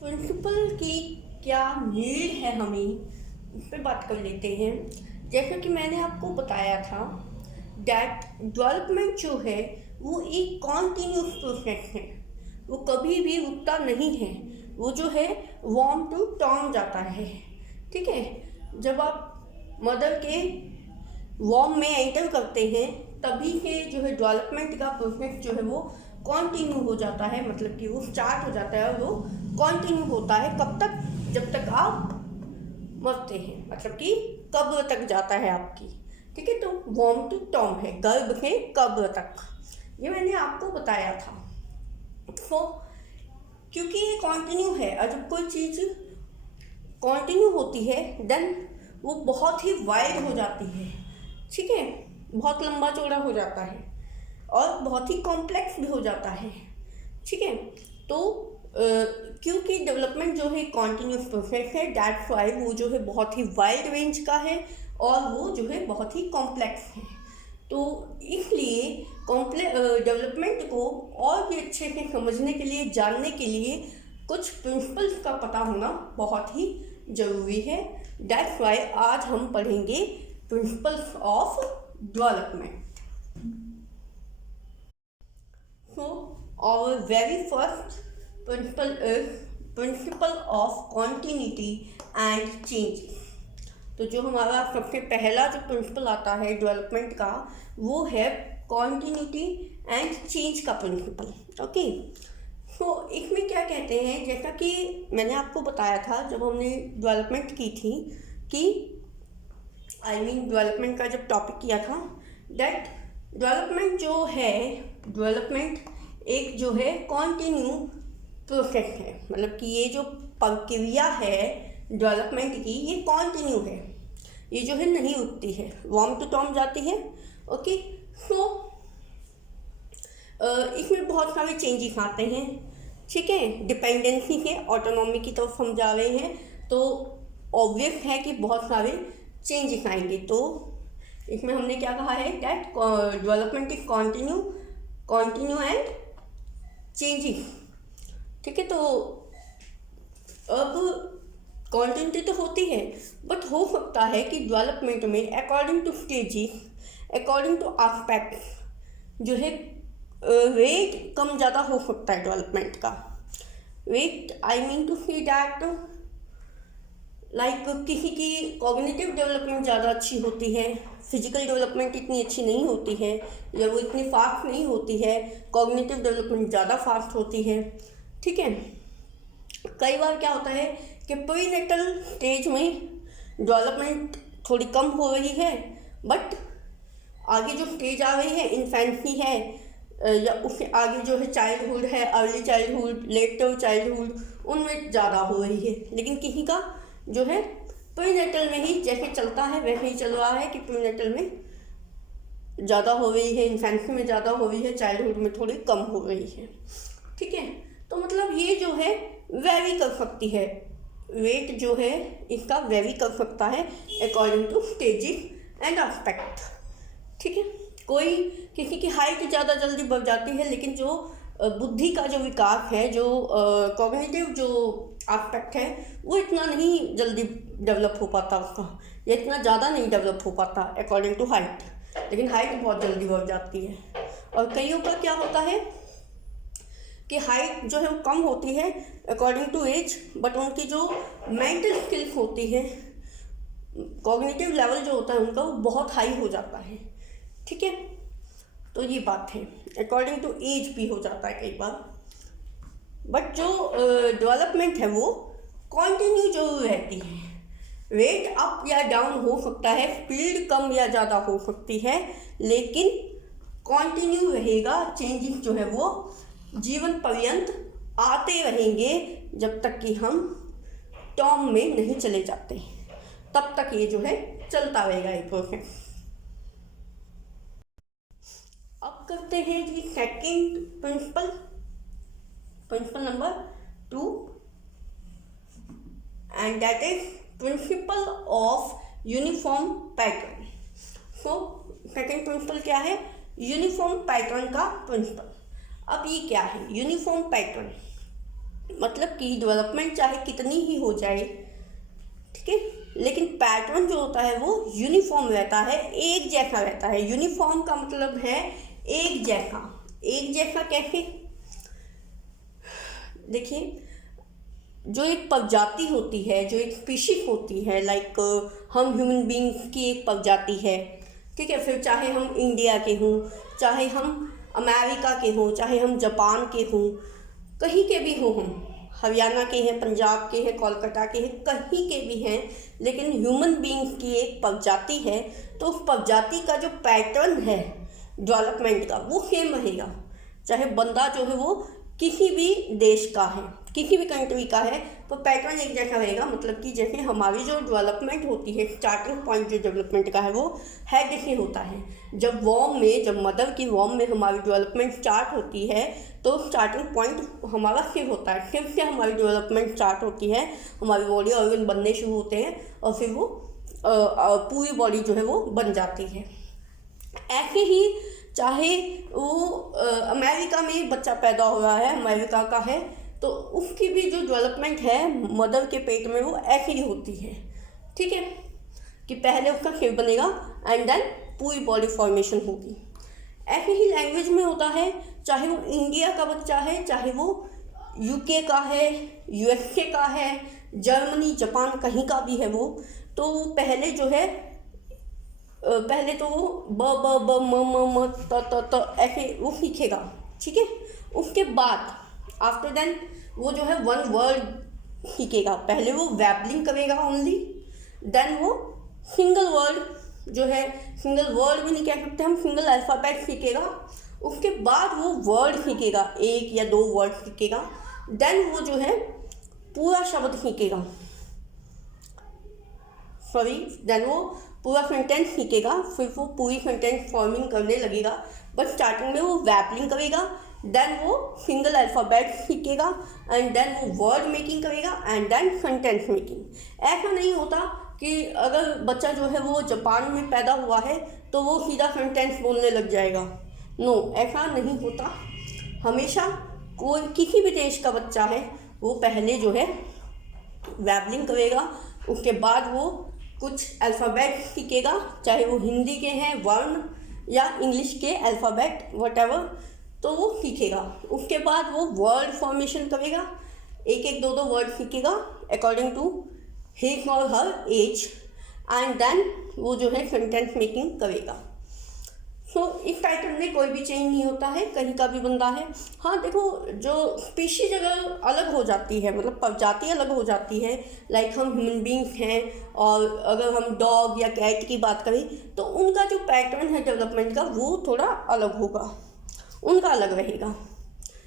Principal की क्या need है हमें, इस पर बात कर लेते हैं। जैसा कि मैंने आपको बताया था दैट डेवलपमेंट जो है वो एक कॉन्टिन्यूस प्रोसेस है, वो कभी भी रुकता नहीं है। वो जो है वॉर्म टू टर्म जाता है। ठीक है, जब आप मदर के वॉर्म में एंटर करते हैं तभी से जो है डेवलपमेंट का प्रोसेस जो है वो कंटिन्यू हो जाता है, मतलब कि वो स्टार्ट हो जाता है और वो कंटिन्यू होता है। कब तक? जब तक आप मरते हैं, मतलब कि कब्र तक जाता है आपकी। ठीक है, तो वॉर्म टू टर्म है, गर्भ से कब्र तक, ये मैंने आपको बताया था। तो क्योंकि ये कंटिन्यू है और जब कोई चीज़ कंटिन्यू होती है देन वो बहुत ही वाइड हो जाती है। ठीक है, बहुत लंबा चौड़ा हो जाता है और बहुत ही कॉम्प्लेक्स भी हो जाता है। ठीक है, तो क्योंकि डेवलपमेंट जो है कॉन्टिन्यूस प्रोसेस है, दैट्स वाई वो जो है बहुत ही वाइड रेंज का है और वो जो है बहुत ही कॉम्प्लेक्स है। तो इसलिए डेवलपमेंट को और भी अच्छे से समझने के लिए, जानने के लिए कुछ प्रिंसिपल्स का पता होना बहुत ही ज़रूरी है। दैट्स वाई आज हम पढ़ेंगे principles of development. So our very first principle is principle of continuity and changes। तो जो हमारा सबसे पहला जो प्रिंसिपल आता है डेवलपमेंट का वो है कॉन्टिन्यूटी एंड चेंज का प्रिंसिपल। ओके, तो इसमें क्या कहते हैं, जैसा कि मैंने आपको बताया था जब हमने डेवलपमेंट की थी कि डेवलपमेंट का जब टॉपिक किया था दैट डेवलपमेंट जो है, डेवलपमेंट एक जो है कॉन्टिन्यू प्रोसेस है, मतलब कि ये जो प्रक्रिया है डेवलपमेंट की ये कॉन्टिन्यू है, ये जो है नहीं रुकती है, वॉर्म टू टर्म जाती है। ओके, तो इसमें बहुत सारे चेंजेस आते हैं। ठीक है, डिपेंडेंसी से ऑटोनॉमी की तरफ हम जा रहे हैं तो ऑब्वियस है कि बहुत सारे चेंजेस आएंगे। तो इसमें हमने क्या कहा है that development is continue and changing. ठीक है, तो अब कॉन्टिन्यूटी तो होती है बट हो सकता है कि डेवलपमेंट में according two stages, according to aspect जो है वेट कम ज़्यादा हो सकता है डेवलपमेंट का। Wait I mean to see that like किसी की कॉग्निटिव डेवलपमेंट ज़्यादा अच्छी होती है, फिजिकल डेवलपमेंट इतनी अच्छी नहीं होती है या वो इतनी फास्ट नहीं होती है, कॉग्निटिव डेवलपमेंट ज़्यादा फास्ट होती है। ठीक है, कई बार क्या होता है कि प्रीनेटल स्टेज में डेवलपमेंट थोड़ी कम हो रही है बट आगे जो स्टेज आ रही है इन्फेंसी है या उसके आगे जो है चाइल्डहुड है, अर्ली चाइल्डहुड, लेटर चाइल्डहुड, उनमें ज़्यादा हो रही है। लेकिन किसी का जो है प्रीनेटल में ही जैसे चलता है वैसे ही चल रहा है कि प्रीनेटल में ज़्यादा हो रही है, इन्फेंसी में ज़्यादा हो रही है, चाइल्डहुड में थोड़ी कम हो रही है। ठीक है, तो मतलब ये जो है वेरी कर सकती है, वेट जो है इसका वेरी कर सकता है according two stages and aspect. ठीक है, कोई किसी की हाइट ज़्यादा जल्दी बढ़ जाती है लेकिन जो बुद्धि का जो विकास है, जो कॉग्निटिव जो एस्पेक्ट है वो इतना नहीं जल्दी डेवलप हो पाता उसका, या इतना ज़्यादा नहीं डेवलप हो पाता अकॉर्डिंग टू हाइट, लेकिन हाइट बहुत जल्दी बढ़ जाती है। और कईयों का क्या होता है कि हाइट जो है वो कम होती है अकॉर्डिंग टू एज बट उनकी जो मेंटल स्किल्स होती है, कॉग्निटिव लेवल जो होता है उनका वो बहुत हाई हो जाता है। ठीक है, तो ये बात है, अकॉर्डिंग टू एज भी हो जाता है कई बार, बट जो डेवलपमेंट है वो कंटिन्यू जो रहती है। रेट अप या डाउन हो सकता है, स्पीड कम या ज़्यादा हो सकती है, लेकिन कंटिन्यू रहेगा। चेंजिंग जो है वो जीवन पर्यंत आते रहेंगे जब तक कि हम टर्म में नहीं चले जाते, तब तक ये जो है चलता रहेगा ये प्रोसेस। अब करते हैं जी second principle, principle number 2 and that is principle of uniform pattern. So second principle क्या है? यूनिफॉर्म पैटर्न का प्रिंसिपल। अब ये क्या है यूनिफॉर्म पैटर्न? मतलब कि डेवलपमेंट चाहे कितनी ही हो जाए, ठीक है, लेकिन पैटर्न जो होता है वो यूनिफॉर्म रहता है, एक जैसा रहता है। यूनिफॉर्म का मतलब है एक जैसा। एक जैसा कैसे? देखिए, जो एक प्रजाति होती है, जो एक स्पीशीज होती है, लाइक हम ह्यूमन बींग्स की एक प्रजाति है, ठीक है, फिर चाहे हम इंडिया के हों, चाहे हम अमेरिका के हों, चाहे हम जापान के हों, कहीं के भी हों, हम हरियाणा के हैं, पंजाब के हैं, कोलकाता के हैं, कहीं के भी हैं, लेकिन ह्यूमन बींग्स की एक प्रजाति है, तो उस प्रजाति का जो पैटर्न है डेवलपमेंट का वो सेम रहेगा। चाहे बंदा जो है वो किसी भी देश का है, किसी भी कंट्री का है, तो पैटर्न एक जैसा रहेगा। मतलब कि जैसे हमारी जो डेवलपमेंट होती है, स्टार्टिंग पॉइंट जो डेवलपमेंट का है वो हेड से होता है। जब मदर की वॉर्म में हमारी डेवलपमेंट स्टार्ट होती है, तो स्टार्टिंग पॉइंट हमारा सिर होता है। सिर से हमारी डेवलपमेंट स्टार्ट होती है, हमारी बॉडी ऑर्गन बनने शुरू होते हैं, और फिर वो पूरी बॉडी जो है वो बन जाती है। ऐसे ही चाहे वो अमेरिका में बच्चा पैदा हो रहा है, अमेरिका का है, तो उसकी भी जो डेवलपमेंट है मदर के पेट में वो ऐसी ही होती है, ठीक है, कि पहले उसका सिर बनेगा एंड देन पूरी बॉडी फॉर्मेशन होगी। ऐसे ही लैंग्वेज में होता है, चाहे वो इंडिया का बच्चा है, चाहे वो यूके का है, यूएसए का है, जर्मनी, जापान, कहीं का भी है वो, तो पहले जो है पहले तो वो ब ब ब म म म त ऐसे वो सीखेगा, ठीक है। उसके बाद आफ्टर देन वो जो है वन वर्ड सीखेगा। पहले वो वैबलिंग करेगा ओनली, देन वो सिंगल वर्ड जो है, सिंगल वर्ड भी नहीं कह सकते हम, सिंगल अल्फ़ाबेट सीखेगा। उसके बाद वो वर्ड सीखेगा, एक या दो वर्ड सीखेगा, देन वो जो है पूरा शब्द सीखेगा, देन वो पूरा सेंटेंस सीखेगा, फिर वो पूरी सेंटेंस फॉर्मिंग करने लगेगा। बट स्टार्टिंग में वो वैबलिंग करेगा, देन वो सिंगल अल्फ़ाबेट सीखेगा, एंड देन वो वर्ड मेकिंग करेगा, एंड देन सेंटेंस मेकिंग। ऐसा नहीं होता कि अगर बच्चा जो है वो जापान में पैदा हुआ है तो वो सीधा सेंटेंस बोलने लग जाएगा। नो, ऐसा नहीं होता। हमेशा कोई किसी भी देश का बच्चा है वो पहले जो है वैबलिंग करेगा, उसके बाद वो कुछ अल्फ़ाबेट सीखेगा, चाहे वो हिंदी के हैं वर्ण या इंग्लिश के अल्फ़ाबेट व्हाटएवर, तो वो सीखेगा। उसके बाद वो वर्ड फॉर्मेशन करेगा, एक एक दो दो वर्ड सीखेगा अकॉर्डिंग टू हिज और हर एज, एंड देन वो जो है सेंटेंस मेकिंग करेगा। सो इस पैटर्न में कोई भी चेंज नहीं होता है, कहीं का भी बंदा है। हाँ देखो, जो स्पीशीज अगर अलग हो जाती है, मतलब प्रजाति अलग हो जाती है, लाइक हम ह्यूमन बींग्स हैं, और अगर हम डॉग या कैट की बात करें तो उनका जो पैटर्न है डेवलपमेंट का वो थोड़ा अलग होगा, उनका अलग रहेगा।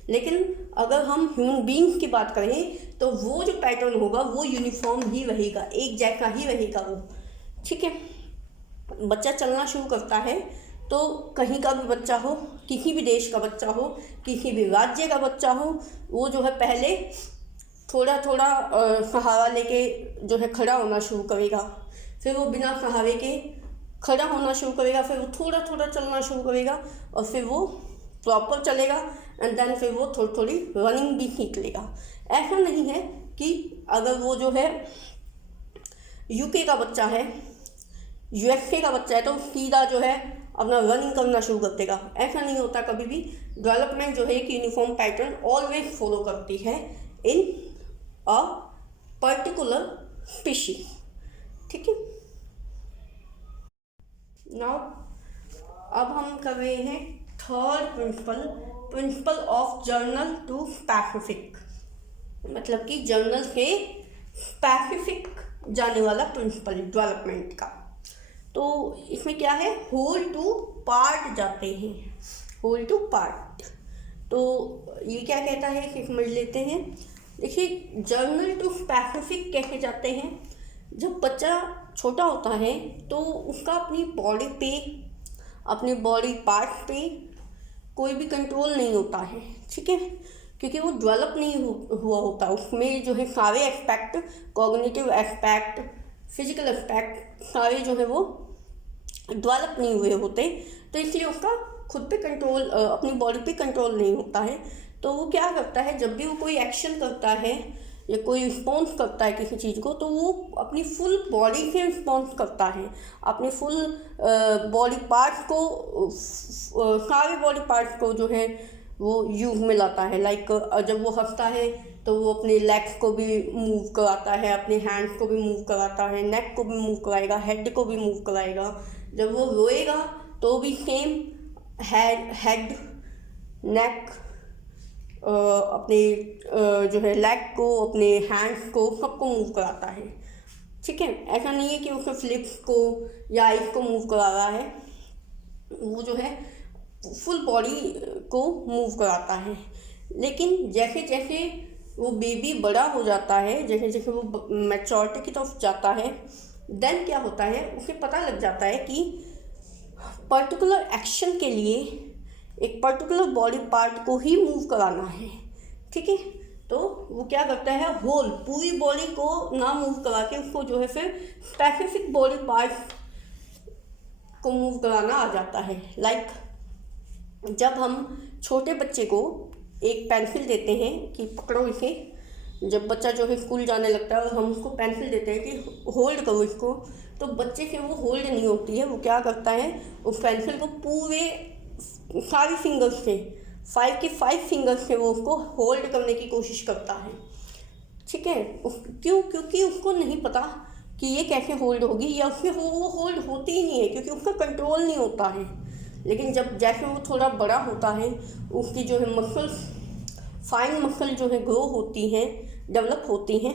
लेकिन अगर हम ह्यूमन बींग्स की बात करें तो वो जो पैटर्न होगा वो यूनिफॉर्म ही रहेगा, एक जैसा ही रहेगा वो, ठीक है। बच्चा चलना शुरू करता है तो कहीं का भी बच्चा हो, किसी भी देश का बच्चा हो, किसी भी राज्य का बच्चा हो, वो जो है पहले थोड़ा थोड़ा सहारा लेके जो है खड़ा होना शुरू करेगा, फिर वो बिना सहारे के खड़ा होना शुरू करेगा, फिर वो थोड़ा थोड़ा चलना शुरू करेगा, और फिर वो प्रॉपर चलेगा, एंड देन फिर वो थोड़ी थोड़ी रनिंग भी सीख लेगा। ऐसा नहीं है कि अगर वो जो है यूके का बच्चा है, यूएसए का बच्चा है तो सीधा जो है अपना रनिंग करना शुरू कर देगा, ऐसा नहीं होता कभी भी। डेवलपमेंट जो है एक यूनिफॉर्म पैटर्न ऑलवेज फॉलो करती है इन अ पर्टिकुलर स्पीशीज, ठीक है। नाउ अब हम कर रहे हैं third principle of general to specific, मतलब कि जर्नल से स्पेसिफिक जाने वाला प्रिंसिपल डेवलपमेंट का। तो इसमें क्या है, होल टू पार्ट जाते हैं, होल टू पार्ट। तो ये क्या कहता है कि समझ लेते हैं। देखिए, जर्नल टू स्पेसिफिक कैसे जाते हैं। जब बच्चा छोटा होता है तो उसका अपनी बॉडी पे, अपने बॉडी पार्ट पे कोई भी कंट्रोल नहीं होता है, ठीक है, क्योंकि वो डेवलप नहीं हुआ होता। उसमें जो है सारे aspect, cognitive aspect, physical aspect सारे जो है वो डेवलप नहीं हुए होते, तो इसलिए उसका खुद पे कंट्रोल, अपनी बॉडी पे कंट्रोल नहीं होता है। तो वो क्या करता है, जब भी वो कोई एक्शन करता है या कोई रिस्पॉन्स करता है किसी चीज़ को, तो वो अपनी फुल बॉडी से रिस्पॉन्स करता है, अपने फुल बॉडी पार्ट्स को, सारे बॉडी पार्ट्स को जो है वो यूज में लाता है। लाइक जब वो हंसता है तो वो अपने लेग्स को भी मूव कराता है, अपने हैंड्स को भी मूव कराता है, नेक को भी मूव कराएगा, हेड को भी मूव कराएगा। जब वो रोएगा तो भी सेम हेड, नेक, अपने जो है लेग को, अपने हैंड्स को, सबको मूव कराता है। ठीक है, ऐसा नहीं है कि उसके फ्लिप्स को या आइज को मूव करा रहा है, वो जो है फुल बॉडी को मूव कराता है। लेकिन जैसे जैसे वो बेबी बड़ा हो जाता है, जैसे जैसे वो मैच्योरिटी की तरफ जाता है, देन क्या होता है, उसे पता लग जाता है कि पर्टिकुलर एक्शन के लिए एक पर्टिकुलर बॉडी पार्ट को ही मूव कराना है। ठीक है, तो वो क्या करता है, होल पूरी बॉडी को ना मूव करा के उसको जो है फिर स्पेसिफिक बॉडी पार्ट को मूव कराना आ जाता है। लाइक जब हम छोटे बच्चे को एक पेंसिल देते हैं कि पकड़ो इसे, जब बच्चा जो है स्कूल जाने लगता है और हम उसको पेंसिल देते हैं कि होल्ड करो इसको, तो बच्चे से वो होल्ड नहीं होती है। वो क्या करता है, उस पेंसिल को पूरे सारी फिंगर्स से, 5 के 5 फिंगर्स से वो उसको होल्ड करने की कोशिश करता है। ठीक है, क्यों? क्योंकि उसको नहीं पता कि ये कैसे होल्ड होगी, या उससे वो होल्ड होती ही नहीं है, क्योंकि उसका कंट्रोल नहीं होता है। लेकिन जब जैसे वो थोड़ा बड़ा होता है, उसकी जो है मसल्स, फाइन मसल जो है ग्रो होती हैं, डेवलप होती हैं,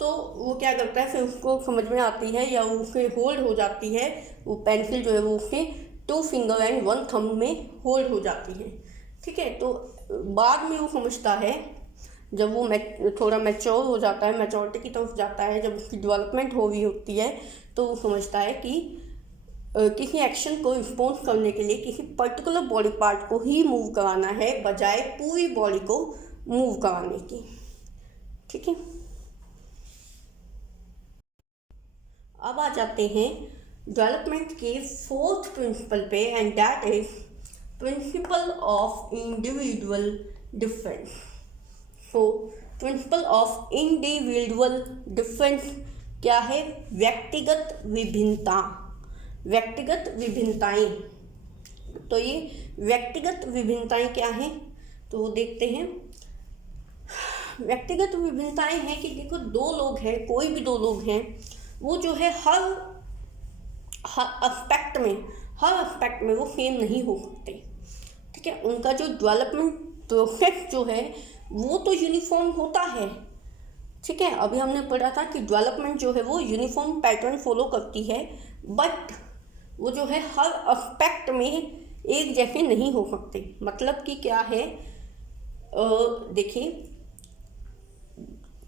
तो वो क्या करता है, फिर उसको समझ में आती है या उससे होल्ड हो जाती है, वो पेंसिल जो है वो उसके 2 फिंगर एंड 1 थंब में होल्ड हो जाती है। ठीक है, तो बाद में वो समझता है, जब वो थोड़ा मैच्योर हो जाता है, मैच्योरिटी की तरफ जाता है, जब उसकी डेवलपमेंट हो रही होती है, तो वो समझता है कि किसी एक्शन को रिस्पॉन्स करने के लिए किसी पर्टिकुलर बॉडी पार्ट को ही मूव कराना है, बजाय पूरी बॉडी को मूव कराने की। ठीक है, अब आ जाते हैं डेवलपमेंट के 4th प्रिंसिपल पे, and that is principle of individual difference. So principle of individual difference क्या है? व्यक्तिगत विभिन्नता, व्यक्तिगत विभिन्नताएं। तो ये व्यक्तिगत विभिन्नताएं क्या हैं, तो वो देखते हैं। व्यक्तिगत विभिन्नताएं हैं कि देखो, 2 लोग हैं, कोई भी 2 लोग हैं, वो जो है हर एस्पेक्ट में वो सेम नहीं हो सकते। ठीक है, उनका जो डेवलपमेंट प्रोसेस जो है वो तो यूनिफॉर्म होता है। ठीक है, अभी हमने पढ़ा था कि डेवलपमेंट जो है वो यूनिफॉर्म पैटर्न फॉलो करती है, बट वो जो है हर एस्पेक्ट में एक जैसे नहीं हो सकते। मतलब कि क्या है, देखिए,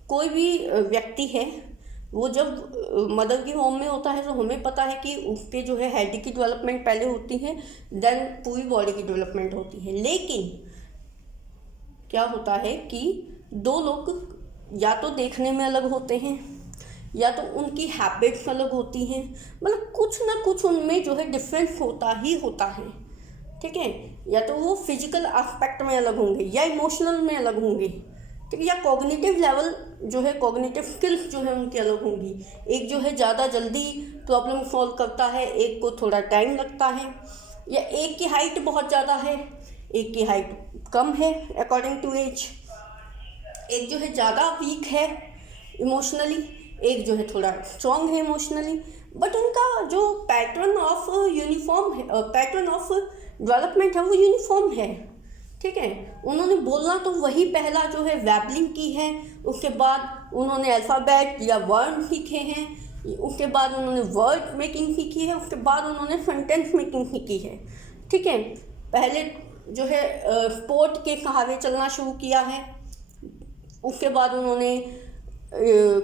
कोई भी व्यक्ति है, वो जब मदर की होम में होता है तो हमें पता है कि उसके जो है हेड की डेवलपमेंट पहले होती है, देन पूरी बॉडी की डेवलपमेंट होती है। लेकिन क्या होता है कि 2 लोग या तो देखने में अलग होते हैं, या तो उनकी हैबिट्स अलग होती हैं, मतलब कुछ ना कुछ उनमें जो है डिफरेंस होता ही होता है। ठीक है, या तो वो फिजिकल एस्पेक्ट में अलग होंगे, या इमोशनल में अलग होंगे, ठीक है, या कॉग्निटिव लेवल जो है, कॉग्निटिव स्किल्स जो है उनकी अलग होंगी। एक जो है ज़्यादा जल्दी प्रॉब्लम सॉल्व करता है, एक को थोड़ा टाइम लगता है, या एक की हाइट बहुत ज़्यादा है, एक की हाइट कम है अकॉर्डिंग टू एज, एक जो है ज़्यादा वीक है इमोशनली, एक जो है थोड़ा स्ट्रॉन्ग है इमोशनली, बट उनका जो पैटर्न ऑफ डेवलपमेंट है वो यूनिफॉर्म है। ठीक है, उन्होंने बोलना तो वही पहला जो है वैबलिंग की है, उसके बाद उन्होंने अल्फ़ाबेट या वर्ड सीखे हैं, उसके बाद उन्होंने वर्ड मेकिंग सीखी है, उसके बाद उन्होंने सेंटेंस मेकिंग सीखी है। ठीक है, पहले जो है स्पोर्ट के सहारे चलना शुरू किया है, उसके बाद उन्होंने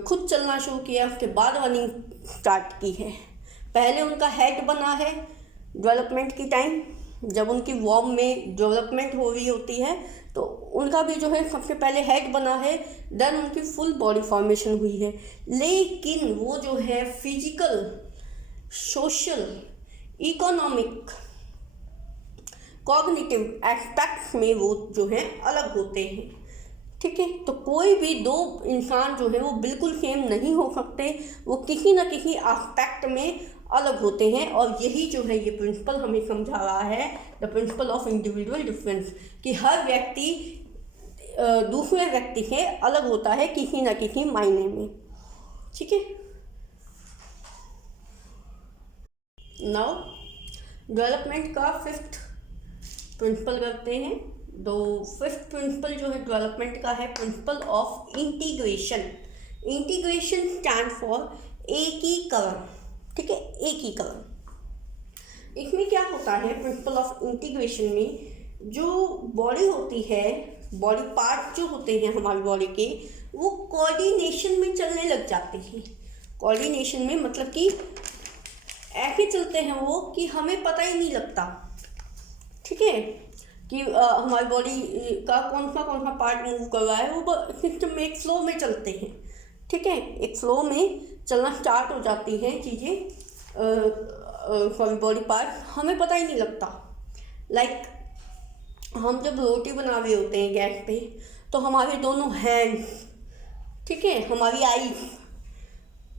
खुद चलना शुरू किया, उसके बाद रनिंग स्टार्ट की है। पहले उनका हेड बना है डेवलपमेंट की टाइम, जब उनकी वॉर्म में डेवलपमेंट हो रही होती है तो उनका भी जो है सबसे पहले हेड बना है, देन उनकी फुल बॉडी फॉर्मेशन हुई है। लेकिन वो जो है physical, social, economic cognitive aspects में वो जो है अलग होते हैं। ठीक है, तो कोई भी दो इंसान जो है वो बिल्कुल सेम नहीं हो सकते, वो किसी न किसी एस्पेक्ट में अलग होते हैं। और यही जो है ये प्रिंसिपल हमें समझा रहा है, the principle of individual difference, कि हर व्यक्ति दूसरे व्यक्ति से अलग होता है किसी न किसी मायने में। ठीक है, नाउ डेवलपमेंट का फिफ्थ प्रिंसिपल करते हैं। तो फिफ्थ प्रिंसिपल जो है डेवलपमेंट का है principle of integration. Integration stand for एकीकरण। ठीक है, एकीकरण। इसमें क्या होता है प्रिंसिपल ऑफ इंटीग्रेशन में, जो बॉडी होती है, बॉडी पार्ट जो होते हैं हमारी बॉडी के, वो कोऑर्डिनेशन में चलने लग जाते हैं। कोऑर्डिनेशन में मतलब कि ऐसे चलते हैं वो कि हमें पता ही नहीं लगता। ठीक है, कि हमारी बॉडी का कौन सा पार्ट मूव कर रहा है, वो सिस्टम में एक फ्लो में चलते हैं। ठीक है, एक फ्लो में चलना स्टार्ट हो जाती हैं चीज़ें, सॉरी बॉडी पार्ट, हमें पता ही नहीं लगता। लाइक हम जब रोटी बना रहे होते हैं गैस पे, तो हमारे दोनों हैंड्स, ठीक है, हमारी आईज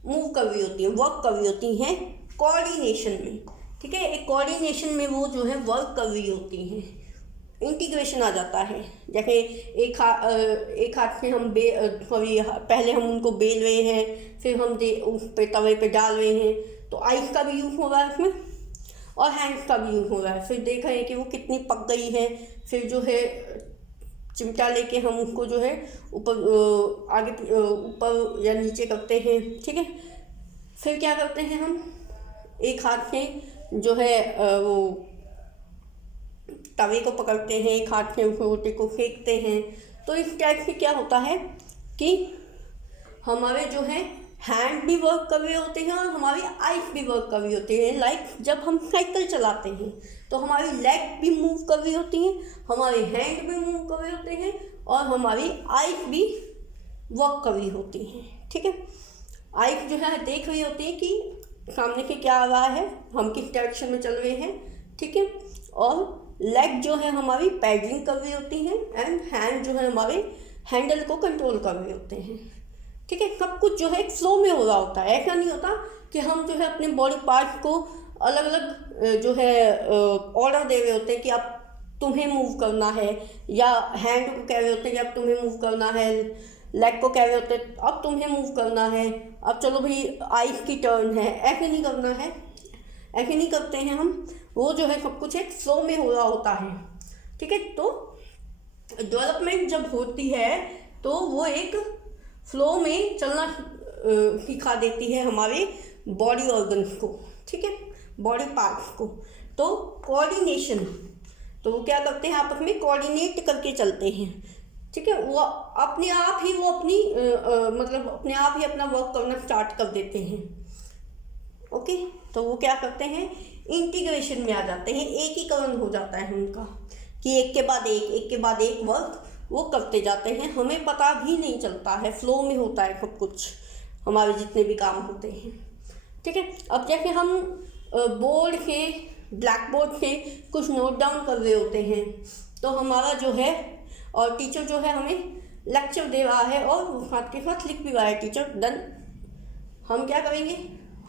मूव कर रही होती हैं, वर्क कर रही होती हैं कोऑर्डिनेशन में। ठीक है, एक कोऑर्डिनेशन में वो जो है वर्क कर रही होती हैं, इंटीग्रेशन आ जाता है। जैसे एक हाथ से हम पहले हम उनको बेल रहे हैं, फिर हम उस पे तवे पे डाल रहे हैं, तो आइस का भी यूज़ हो रहा है उसमें और हैंड्स का भी यूज़ हो रहा है। फिर देख रहे हैं कि वो कितनी पक गई है, फिर जो है चिमटा लेके हम उसको जो है ऊपर आगे ऊपर या नीचे करते हैं। ठीक है, फिर क्या करते हैं हम एक हाथ से जो है वो तवे को पकड़ते हैं, एक हाथ से उस रोटी को फेंकते हैं। तो इस टाइप से क्या होता है कि हमारे जो है हैंड भी वर्क कर रहे होते हैं और हमारी आइज भी वर्क कर रही होती है। लाइक जब हम साइकिल चलाते हैं तो हमारी लेग भी मूव कर रही होती हैं, हमारे हैंड भी मूव कर रहे होते हैं और हमारी आइज भी वर्क कर रही होती हैं। ठीक है, आइज जो है देख रही होती है कि सामने के क्या आ रहा है, हम किस डायरेक्शन में चल रहे हैं। ठीक है, और लेग जो है हमारी पैडलिंग कर रही होती हैं एंड हैंड जो है हमारे हैंडल को कंट्रोल कर रहे होते हैं। ठीक है, सब कुछ जो है एक फ्लो में हो रहा होता है। ऐसा नहीं होता कि हम जो है अपने बॉडी पार्ट को अलग अलग जो है ऑर्डर दे रहे होते हैं कि अब तुम्हें मूव करना है, या हैंड को कह रहे होते हैं कि अब तुम्हें मूव करना है, लेग को कह रहे होते हैं अब तुम्हें मूव करना है, अब चलो भाई आइज की टर्न है। ऐसे नहीं करना है, ऐसे नहीं करते हैं हम। वो जो है सब कुछ एक फ्लो में हो रहा होता है। ठीक है, तो डेवलपमेंट जब होती है तो वो एक फ्लो में चलना सिखा देती है हमारे बॉडी ऑर्गन्स को। ठीक है, बॉडी पार्ट्स को। तो कोऑर्डिनेशन, तो वो क्या करते हैं आपस में कोऑर्डिनेट करके चलते हैं। ठीक है, वो अपने आप ही वो अपनी मतलब अपने आप ही अपना वर्क करना स्टार्ट कर देते हैं। ओके, तो वो क्या करते हैं इंटीग्रेशन में आ जाते हैं, एकीकरण हो जाता है उनका, कि एक के बाद एक वर्क वो करते जाते हैं। हमें पता भी नहीं चलता है, फ्लो में होता है सब कुछ, हमारे जितने भी काम होते हैं। ठीक है, अब जैसे हम बोर्ड से, ब्लैक बोर्ड से कुछ नोट डाउन कर रहे होते हैं, तो हमारा जो है और टीचर जो है हमें लेक्चर दे रहा है और साथ के साथ लिख भी रहा है टीचर, देन हम क्या करेंगे,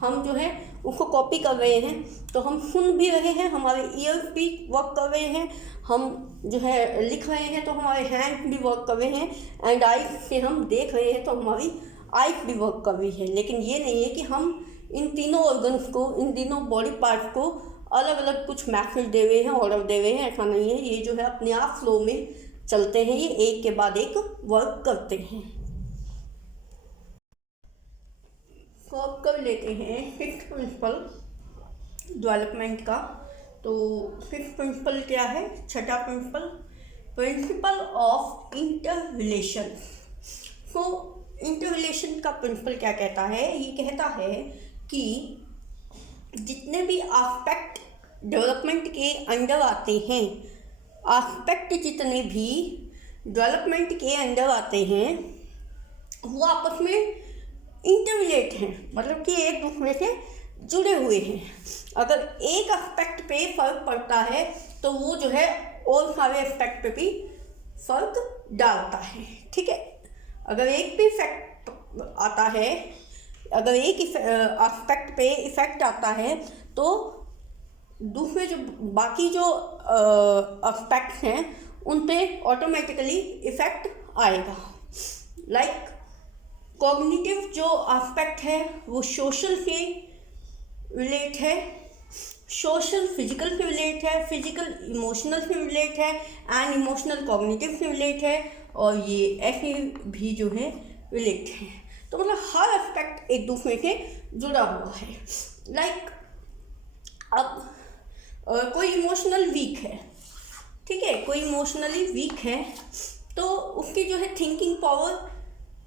हम जो है उसको कॉपी कर रहे हैं, तो हम सुन भी रहे हैं, हमारे ईयर्स भी वर्क कर रहे हैं, हम जो है लिख रहे हैं तो हमारे हैंड भी वर्क कर रहे हैं, एंड आइज से हम देख रहे हैं तो हमारी आइज भी वर्क कर रही है। लेकिन ये नहीं है कि हम इन तीनों ऑर्गन्स को, इन तीनों बॉडी पार्ट्स को अलग अलग कुछ मैसेज दे रहे हैं, ऑर्डर दे रहे हैं, ऐसा नहीं है। ये जो है अपने आप फ्लो में चलते हैं, ये एक के बाद एक वर्क करते हैं। तो अब कर लेते हैं फिफ्थ प्रिंसिपल डेवलपमेंट का। तो फिफ्थ प्रिंसिपल क्या है, छठा principle, principle of inter relation. तो इंटर रिलेशन का प्रिंसिपल क्या कहता है, ये कहता है कि जितने भी एस्पेक्ट डेवलपमेंट के अंडर आते हैं, एस्पेक्ट जितने भी डेवलपमेंट के अंडर आते हैं, वो आपस में इंटररिलेट हैं, मतलब कि एक दूसरे से जुड़े हुए हैं। अगर एक एस्पेक्ट पे फर्क पड़ता है तो वो जो है और सारे एस्पेक्ट पे भी फर्क डालता है, ठीक है। अगर एक पे इफेक्ट आता है, अगर एक एस्पेक्ट पे इफेक्ट आता है तो दूसरे जो बाकी जो एस्पेक्ट्स हैं उन पे ऑटोमेटिकली इफेक्ट आएगा। लाइक कॉग्निटिव जो एस्पेक्ट है वो सोशल से रिलेट है, सोशल फिजिकल से रिलेट है, फिजिकल इमोशनल से रिलेट है, एंड इमोशनल कॉग्निटिव से रिलेट है, और ये ऐसे भी जो है रिलेट है। तो मतलब हर एस्पेक्ट एक दूसरे से जुड़ा हुआ है। लाइक अब कोई इमोशनल वीक है, ठीक है, कोई इमोशनली वीक है तो उसकी जो है थिंकिंग पावर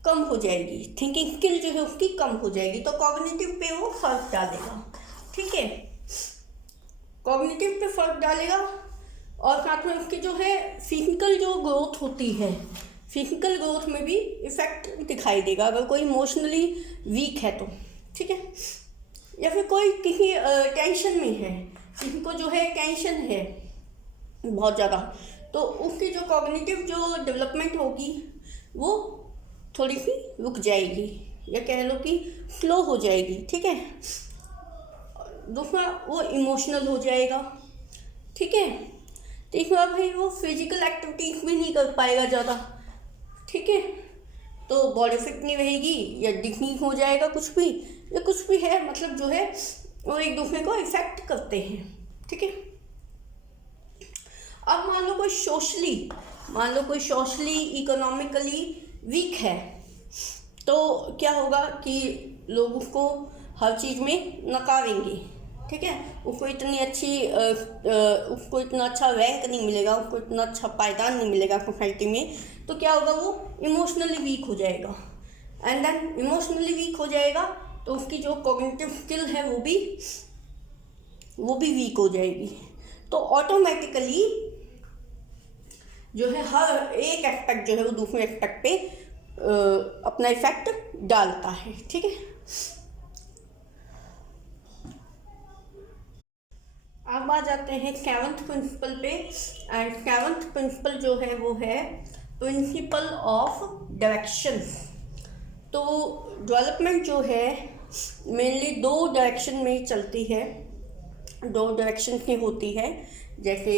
कम हो जाएगी, थिंकिंग स्किल जो है उसकी कम हो जाएगी, तो कॉग्निटिव पे वो फर्क डालेगा, ठीक है, कॉग्निटिव पे फर्क डालेगा। और साथ में उसकी जो है फिजिकल जो ग्रोथ होती है, फिजिकल ग्रोथ में भी इफेक्ट दिखाई देगा अगर कोई इमोशनली वीक है तो, ठीक है। या फिर कोई किसी टेंशन में है, किसी को जो है टेंशन है बहुत ज़्यादा, तो उसकी जो कॉग्निटिव जो डेवलपमेंट होगी वो थोड़ी सी रुक जाएगी, या कह लो कि स्लो हो जाएगी, ठीक है। दूसरा वो इमोशनल हो जाएगा, ठीक है। तीसरा भाई वो फिजिकल एक्टिविटीज भी नहीं कर पाएगा ज़्यादा, ठीक है, तो बॉडी फिट नहीं रहेगी, या डिजीज हो जाएगा कुछ भी, या कुछ भी है, मतलब जो है वो एक दूसरे को इफेक्ट करते हैं, ठीक है। अब मान लो कोई सोशली इकोनॉमिकली वीक है, तो क्या होगा कि लोग उसको हर चीज़ में नकारेंगे, ठीक है, उसको इतना अच्छा रैंक नहीं मिलेगा, उसको इतना अच्छा पायदान नहीं मिलेगा सोसाइटी में, तो क्या होगा वो इमोशनली वीक हो जाएगा। एंड देन इमोशनली वीक हो जाएगा तो उसकी जो कॉग्निटिव स्किल है वो भी वीक हो जाएगी। तो ऑटोमेटिकली जो है हर एक एस्पेक्ट जो है वो दूसरे एस्पेक्ट पे अपना इफेक्ट डालता है, ठीक है। अब आ जाते हैं 7th प्रिंसिपल पे, एंड 7th प्रिंसिपल जो है वो है प्रिंसिपल ऑफ डायरेक्शन। तो डेवलपमेंट जो है मेनली 2 डायरेक्शन में चलती है, 2 डायरेक्शन में होती है। जैसे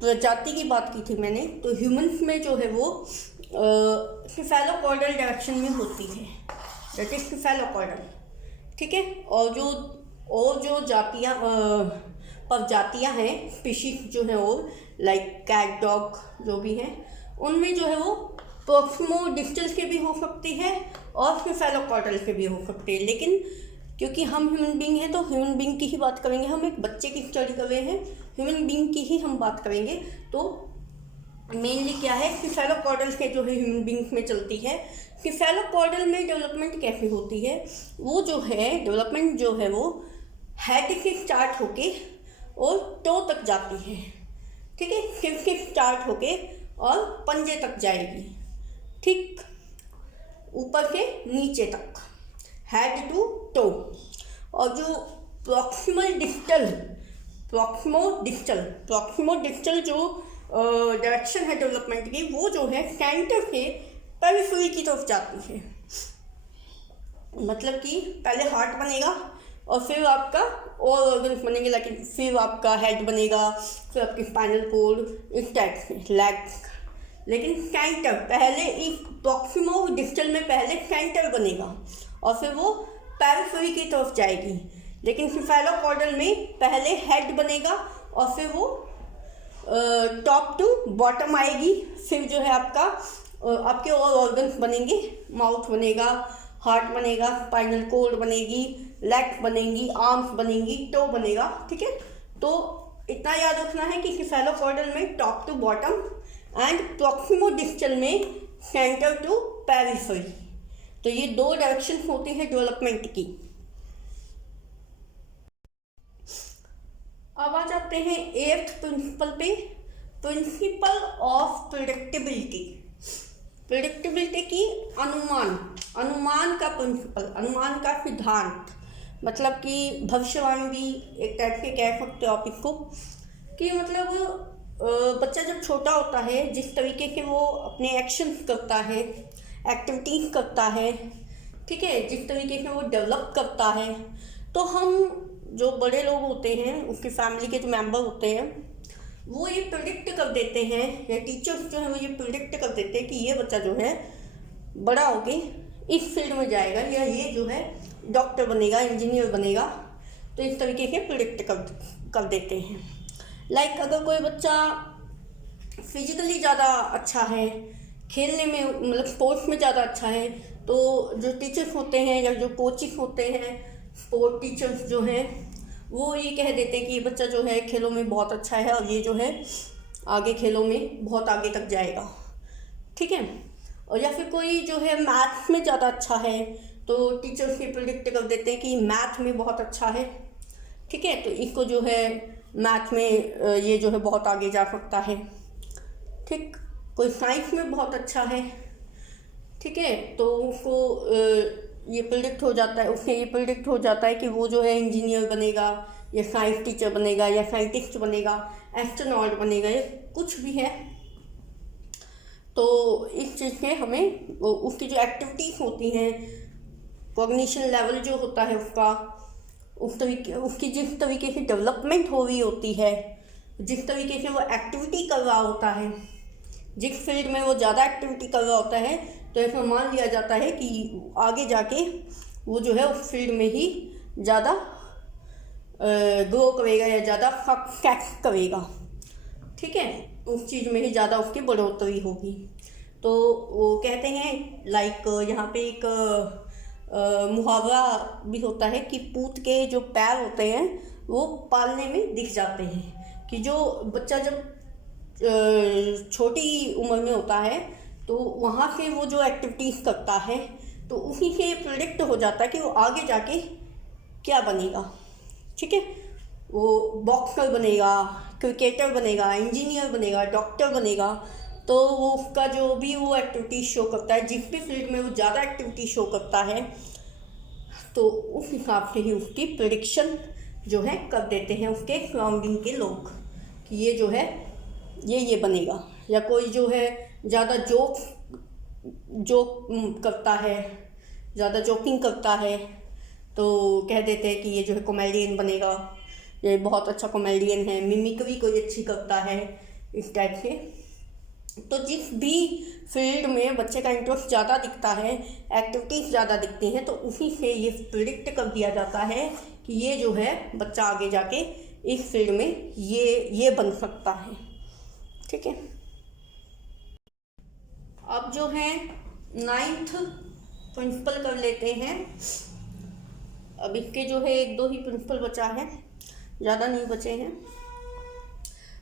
प्रजाति की बात की थी मैंने, तो ह्यूमंस में जो है वो सिफेलोकॉर्डल डायरेक्शन में होती है, दैट इज सिफेलोकॉर्डल, ठीक है। और जो जातियाँ प्रजातियाँ हैं, स्पीशीज जो है और लाइक कैट डॉग जो भी हैं, उनमें जो है वो प्रॉक्सिमो डिस्टल के भी हो सकती है और सिफेलोकॉर्डल के भी हो सकती है। लेकिन क्योंकि हम ह्यूमन बींग हैं तो ह्यूमन बींग की ही बात करेंगे, हम एक बच्चे की स्टडी कर रहे हैं, ह्यूमन बींग की ही हम बात करेंगे। तो मेनली क्या है, सिफेलोकॉर्डल के जो है ह्यूमन बींग्स में चलती है। सिफेलोकॉर्डल में डेवलपमेंट कैसे होती है, वो जो है डेवलपमेंट जो है वो हेड से स्टार्ट होके और टो तक जाती है, ठीक है, सिर से स्टार्ट होके और पंजे तक जाएगी, ठीक, ऊपर से नीचे तक, हेड टू टो। और जो प्रॉक्सिमो डिस्टल जो डायरेक्शन है डेवलपमेंट की, वो जो है सेंटर से पेरिफेरी की तरफ जाती है। मतलब कि पहले हार्ट बनेगा और फिर आपका और ऑर्गन्स बनेंगे, लेकिन फिर आपका हेड बनेगा, फिर आपकी स्पाइनल कॉर्ड, इस टाइप से लेग। लेकिन सेंटर पहले, इस प्रॉक्सिमो डिस्टल में पहले सेंटर बनेगा और फिर वो पेरिफेरी की तरफ जाएगी। लेकिन सिफेलोकॉर्डल में पहले हेड बनेगा और फिर वो टॉप टू बॉटम आएगी। फिर जो है आपके और ऑर्गन्स बनेंगे, माउथ बनेगा, हार्ट बनेगा, स्पाइनल कॉर्ड बनेगी, लेग बनेंगी, आर्म्स बनेंगी, टो बनेगा, ठीक है। तो इतना याद रखना है कि सिफेलोकॉर्डल में top to bottom and proximo distal में सेंटर टू पेरिफेरी। तो ये 2 डायरेक्शन होती है डेवलपमेंट की। अब आ जाते हैं 8th प्रिंसिपल पे, प्रिंसिपल ऑफ प्रेडिक्टेबिलिटी। प्रेडिक्टेबिलिटी की अनुमान का प्रिंसिपल, अनुमान का सिद्धांत, मतलब कि भविष्यवाणी भी एक टाइप के कह सकते हो आप इसको, कि मतलब बच्चा जब छोटा होता है, जिस तरीके से वो अपने एक्शन करता है, एक्टिविटीज करता है, ठीक है, जिस तरीके से वो डेवलप करता है, तो हम जो बड़े लोग होते हैं, उसकी फैमिली के जो मेंबर होते हैं, वो ये प्रिडिक्ट कर देते हैं, या टीचर्स जो है वो ये प्रिडिक्ट कर देते हैं कि ये बच्चा जो है बड़ा होके इस फील्ड में जाएगा, या ये जो है डॉक्टर बनेगा, इंजीनियर बनेगा। तो इस तरीके से प्रिडिक्ट कर देते हैं। लाइक अगर कोई बच्चा फिजिकली ज़्यादा अच्छा है, खेलने में मतलब स्पोर्ट्स में ज़्यादा अच्छा है, तो जो टीचर्स होते हैं या जो कोचिंग होते हैं, स्पोर्ट टीचर्स जो हैं, वो ये कह देते हैं कि ये बच्चा जो है खेलों में बहुत अच्छा है और ये जो है आगे खेलों में बहुत आगे तक जाएगा, ठीक है। और या फिर कोई जो है मैथ्स में ज़्यादा अच्छा है, तो टीचर्स ये प्रिडिक्ट कर देते हैं कि मैथ में बहुत अच्छा है, ठीक है, तो इसको जो है मैथ में ये जो है बहुत आगे जा सकता है, ठीक। कोई साइंस में बहुत अच्छा है, ठीक है, तो उसको ये प्रिडिक्ट हो जाता है, उससे ये प्रिडिक्ट हो जाता है कि वो जो है इंजीनियर बनेगा, या साइंस टीचर बनेगा, या साइंटिस्ट बनेगा, एस्ट्रोनॉट बनेगा, या कुछ भी है। तो इस चीज़ से हमें उसकी जो एक्टिविटीज़ होती हैं, कॉग्निशन लेवल जो होता है उसका, उस तरीके उसकी जिस तरीके से डेवलपमेंट हो रही होती है, जिस तरीके से वो एक्टिविटी कर रहा होता है, जिस फील्ड में वो ज़्यादा एक्टिविटी कर रहा होता है, तो ऐसा मान लिया जाता है कि आगे जाके वो जो है उस फील्ड में ही ज़्यादा ग्रो करेगा, या ज़्यादा सक्सेस करेगा, ठीक है, उस चीज़ में ही ज़्यादा उसकी बढ़ोतरी होगी। तो वो कहते हैं, लाइक यहाँ पे एक मुहावरा भी होता है कि पूत के जो पैर होते हैं वो पालने में दिख जाते हैं, कि जो बच्चा जब छोटी उम्र में होता है, तो वहाँ से वो जो एक्टिविटीज़ करता है, तो उसी से प्रिडिक्ट हो जाता है कि वो आगे जाके क्या बनेगा, ठीक है, वो बॉक्सर बनेगा, क्रिकेटर बनेगा, इंजीनियर बनेगा, डॉक्टर बनेगा। तो वो उसका जो भी वो एक्टिविटी शो करता है, जिस भी फील्ड में वो ज़्यादा एक्टिविटी शो करता है, तो उस हिसाब से ही उसकी प्रिडिक्शन जो है कर देते हैं उसके सराउंडिंग के लोग, कि ये जो है ये बनेगा। या कोई जो है ज़्यादा जोक करता है, ज़्यादा जोकिंग करता है, तो कह देते हैं कि ये जो है कॉमेडियन बनेगा, ये बहुत अच्छा कॉमेडियन है। मिमिक्री कोई अच्छी करता है, इस टाइप से। तो जिस भी फील्ड में बच्चे का इंटरेस्ट ज़्यादा दिखता है, एक्टिविटीज़ ज़्यादा दिखती हैं, तो उसी से ये प्रिडिक्ट कर दिया जाता है कि ये जो है बच्चा आगे जाके इस फील्ड में ये बन सकता है, ठीक है। अब जो है 9th प्रिंसिपल कर लेते हैं। अब इसके जो है 1-2 ही प्रिंसिपल बचा है, ज़्यादा नहीं बचे हैं।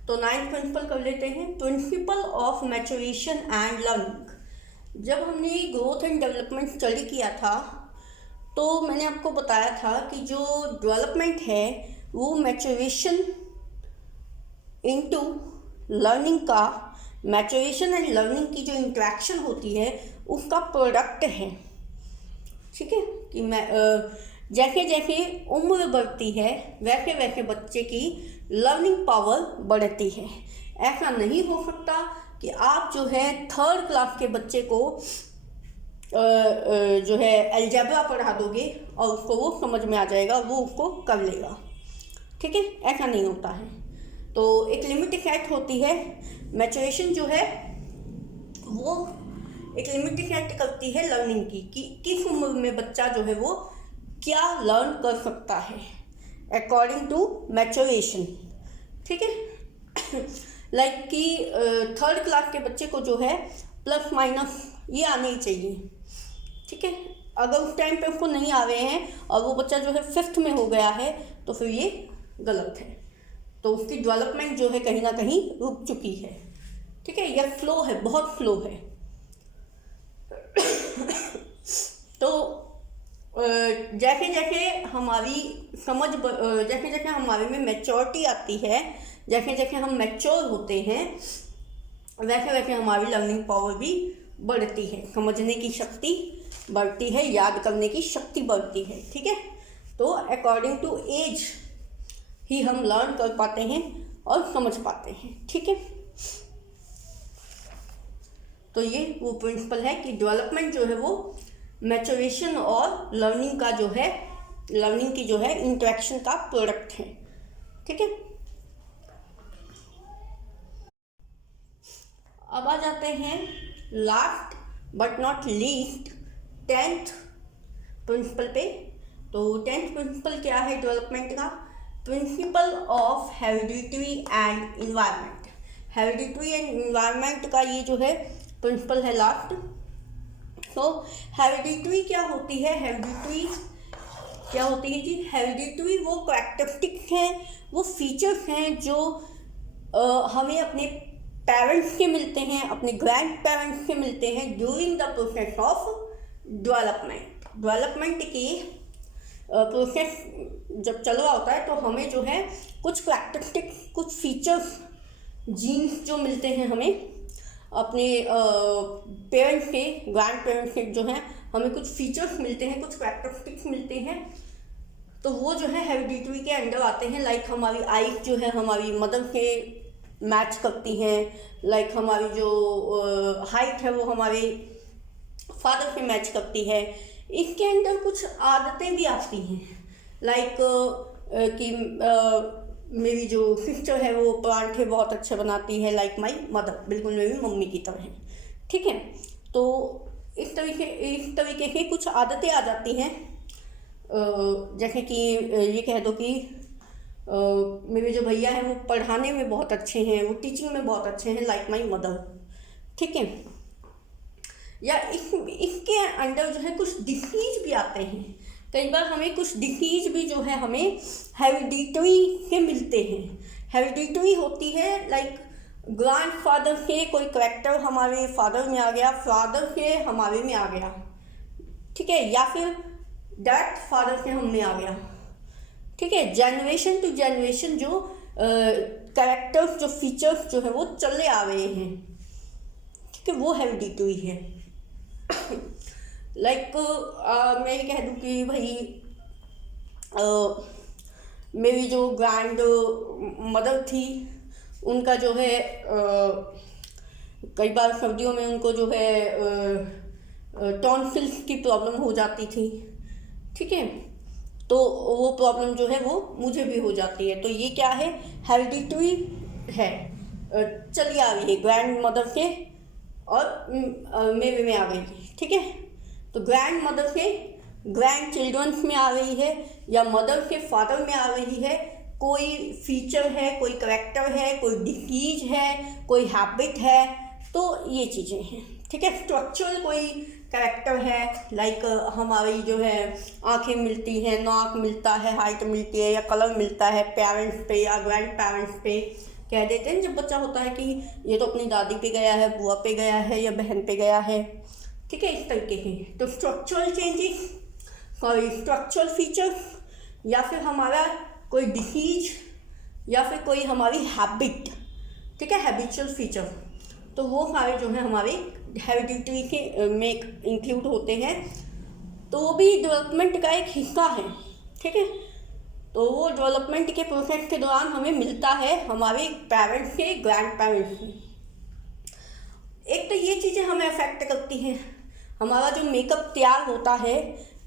तो 9th प्रिंसिपल कर लेते हैं, principle of maturation and learning. जब हमने ग्रोथ एंड डेवलपमेंट स्टडी किया था, तो मैंने आपको बताया था कि जो डेवलपमेंट है वो मैच्योरेशन इनटू लर्निंग का, मैच्योरेशन एंड लर्निंग की जो इंटरेक्शन होती है उसका प्रोडक्ट है, ठीक है। कि जैसे जैसे उम्र बढ़ती है वैसे वैसे बच्चे की लर्निंग पावर बढ़ती है। ऐसा नहीं हो सकता कि आप जो है 3rd क्लास के बच्चे को जो है अलजेब्रा पढ़ा दोगे और उसको वो समझ में आ जाएगा, वो उसको कर लेगा, ठीक है, ऐसा नहीं होता है। तो एक लिमिट सेट होती है। मैच्योरेशन जो है वो एक लिमिट सेट करती है लर्निंग की, कि किस उम्र में बच्चा जो है वो क्या लर्न कर सकता है अकॉर्डिंग टू मैच्योरेशन, ठीक है। लाइक कि 3rd क्लास के बच्चे को जो है प्लस माइनस ये आने ही चाहिए, ठीक है। अगर उस टाइम पे उसको नहीं आ रहे हैं और वो बच्चा जो है 5th में हो गया है, तो फिर ये गलत है। तो उसकी डेवलपमेंट जो है कहीं ना कहीं रुक चुकी है, ठीक है। यह फ्लो है, बहुत फ्लो है। तो जैसे जैसे हमारी समझ, जैसे जैसे हमारे में मैच्योरिटी आती है, जैसे जैसे हम मैच्योर होते हैं, वैसे वैसे हमारी लर्निंग पावर भी बढ़ती है, समझने की शक्ति बढ़ती है, याद करने की शक्ति बढ़ती है। ठीक है, तो अकॉर्डिंग टू एज ही हम लर्न कर पाते हैं और समझ पाते हैं। ठीक है, तो ये वो प्रिंसिपल है कि डेवलपमेंट जो है वो मैच्योरेशन और लर्निंग का जो है, लर्निंग की जो है इंटरेक्शन का प्रोडक्ट है। ठीक है, अब आ जाते हैं last but not least 10th principle पे। तो 10th प्रिंसिपल क्या है डेवलपमेंट का? Principle of hereditary and environment. Hereditary and environment का ये जो है प्रिंसिपल है लास्ट। तो हेरिडिटरी क्या होती है? हेरिडिटरी क्या होती है जी? हेरिडिटरी वो कैरेक्टरिस्टिक्स हैं, वो फीचर्स हैं जो हमें अपने पेरेंट्स के मिलते हैं, अपने ग्रैंड पेरेंट्स से मिलते हैं during the process of development. Development की प्रोसेस जब चल रहा होता है तो हमें जो है कुछ कैरेक्टरिस्टिक्स, कुछ फीचर्स, जीन्स जो मिलते हैं हमें अपने पेरेंट्स के, ग्रैंड पेरेंट्स के जो हैं, हमें कुछ फीचर्स मिलते हैं, कुछ कैरेक्टरिस्टिक्स मिलते हैं। तो वो जो है हेरिडिटरी के अंडर आते हैं। लाइक हमारी आइज जो है हमारी मदर से मैच करती हैं, लाइक हमारी जो हाइट है वो हमारे फादर से मैच करती है। इसके अंदर कुछ आदतें भी आती हैं, लाइक कि मेरी जो सिस्टर है वो परांठे बहुत अच्छे बनाती है, लाइक माई मदर, बिल्कुल मेरी मम्मी की तरह है। ठीक है, तो इस तरीके से कुछ आदतें आ जाती हैं। जैसे कि ये कह दो कि मेरे जो भैया हैं वो पढ़ाने में बहुत अच्छे हैं, वो टीचिंग में बहुत अच्छे हैं, लाइक माई मदर। ठीक है, या इसके अंदर जो है कुछ डिसीज भी आते हैं। कई बार हमें कुछ डिसीज भी जो है हमें हेरिडिटरी से मिलते हैं। हेरिडिटरी होती है लाइक ग्रैंडफादर से कोई कैरेक्टर हमारे फादर में आ गया, फादर से हमारे में आ गया। ठीक है, या फिर डायरेक्ट फादर से हम में आ गया। ठीक है, जनरेशन टू जनरेशन जो कैरेक्टर्स, जो फीचर्स जो है वो चले आ रहे हैं। ठीक है, वो हेरिडिटरी है। लाइक मैं ये कह दूँ कि भाई मेरी जो ग्रैंड मदर थी उनका जो है कई बार सर्दियों में उनको जो है टॉन्सिल्स की प्रॉब्लम हो जाती थी। ठीक है, तो वो प्रॉब्लम जो है वो मुझे भी हो जाती है। तो ये क्या है? हेरिडिटरी है, चली आ रही है ग्रैंड मदर से और मेरे में आ गई। ठीक है, तो ग्रैंड मदर से ग्रैंड चिल्ड्रंस में आ रही है या मदर से फादर में आ रही है। कोई फीचर है, कोई करेक्टर है, कोई डिसीज है, कोई हैबिट है, तो ये चीज़ें हैं। ठीक है, स्ट्रक्चरल कोई करेक्टर है, लाइक हमारी जो है आंखें मिलती हैं, नाक मिलता है, हाइट मिलती है, या कलर मिलता है पेरेंट्स पे या ग्रैंड पेरेंट्स पे। कह देते हैं जब बच्चा होता है कि ये तो अपनी दादी पे गया है, बुआ पे गया है या बहन पे गया है। ठीक है, इस तरीके के। तो स्ट्रक्चरल चेंजेस, कोई स्ट्रक्चरल फीचर्स, या फिर हमारा कोई डिसीज, या फिर कोई हमारी हैबिट। ठीक है, हैबिचुअल फीचर, तो वो सारे जो है हमारे हेरिडिटरी के में इंक्लूड होते हैं। तो वो भी डेवलपमेंट का एक हिस्सा है। ठीक है, तो वो डेवलपमेंट के प्रोसेस के दौरान हमें मिलता है हमारे पेरेंट्स से, ग्रैंड पेरेंट्स से। एक तो ये चीज़ें हमें अफेक्ट करती हैं। हमारा जो मेकअप तैयार होता है,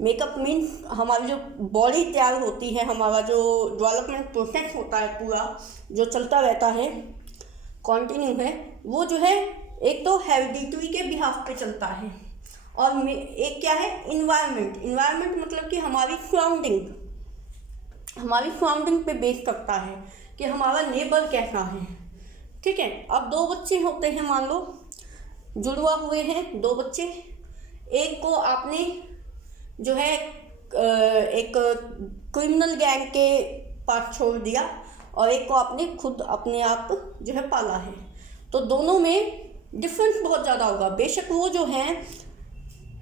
मेकअप मीन्स हमारी जो बॉडी तैयार होती है, हमारा जो डेवलपमेंट प्रोसेस होता है पूरा जो चलता रहता है, कॉन्टिन्यू है, वो जो है एक तो हेरिडिटरी के बिहाफ पे चलता है, और एक क्या है? इन्वायरमेंट। इन्वायरमेंट मतलब कि हमारी सराउंडिंग, हमारी सराउंडिंग पे बेस करता है कि हमारा नेबर कैसा है। ठीक है, अब दो बच्चे होते हैं, मान लो जुड़वा हुए हैं दो बच्चे, एक को आपने जो है एक क्रिमिनल गैंग के पास छोड़ दिया और एक को आपने खुद अपने आप जो है पाला है, तो दोनों में डिफरेंस बहुत ज़्यादा होगा। बेशक वो जो हैं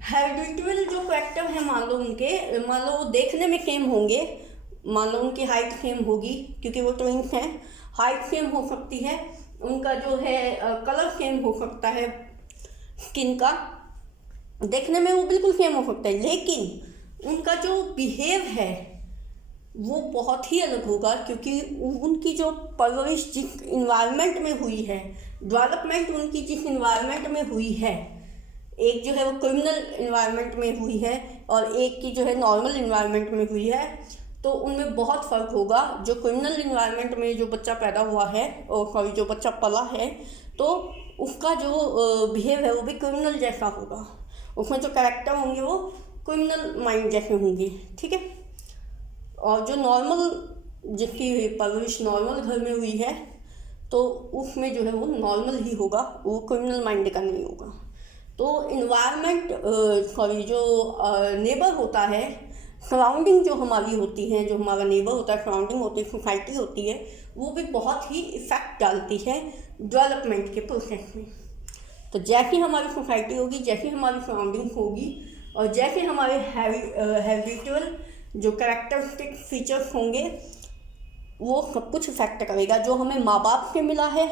हेरिडिटरी जो फैक्टर हैं, मान लो वो देखने में सेम होंगे, मान लो उनकी हाइट सेम होगी क्योंकि वो ट्विंस हैं, हाइट सेम हो सकती है, उनका जो है कलर सेम हो सकता है, स्किन का, देखने में वो बिल्कुल सेम हो सकता है, लेकिन उनका जो बिहेव है वो बहुत ही अलग होगा, क्योंकि उनकी जो परवरिश जिस इन्वायरमेंट में हुई है, डेवलपमेंट उनकी जिस इन्वायरमेंट में हुई है, एक जो है वो क्रिमिनल इन्वायरमेंट में हुई है और एक की जो है नॉर्मल इन्वायरमेंट में हुई है, तो उनमें बहुत फ़र्क होगा। जो क्रिमिनल इन्वायरमेंट में जो बच्चा पैदा हुआ है और सॉरी जो बच्चा पला है, तो उसका जो बिहेव है वो भी क्रिमिनल जैसा होगा, उसमें जो कैरेक्टर होंगे वो क्रिमिनल माइंड जैसे होंगे, ठीक है। और जो नॉर्मल जिसकी परवरिश नॉर्मल घर में हुई है, तो उसमें जो है वो नॉर्मल ही होगा, वो क्रिमिनल माइंड का नहीं होगा। तो इन्वायरमेंट सॉरी जो नेबर होता है, सराउंडिंग जो हमारी होती है, जो हमारा नेबर होता है, सराउंडिंग होती है, सोसाइटी होती है, वो भी बहुत ही इफ़ेक्ट डालती है डेवलपमेंट के प्रोसेस में। तो जैसी हमारी सोसाइटी होगी, जैसी हमारी सराउंडिंग होगी और जैसे हमारे हैबिचुअल जो कैरेक्टरिस्टिक फीचर्स होंगे, वो सब कुछ इफेक्ट करेगा। जो हमें माँ बाप से मिला है,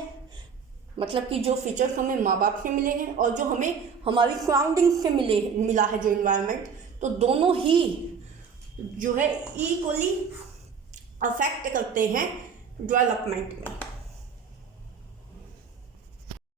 मतलब कि जो फीचर्स हमें माँ बाप से मिले हैं और जो हमें हमारी सराउंडिंग से मिला है जो इन्वायरमेंट, तो दोनों ही जो है इक्वली अफेक्ट करते हैं डेवलपमेंट में।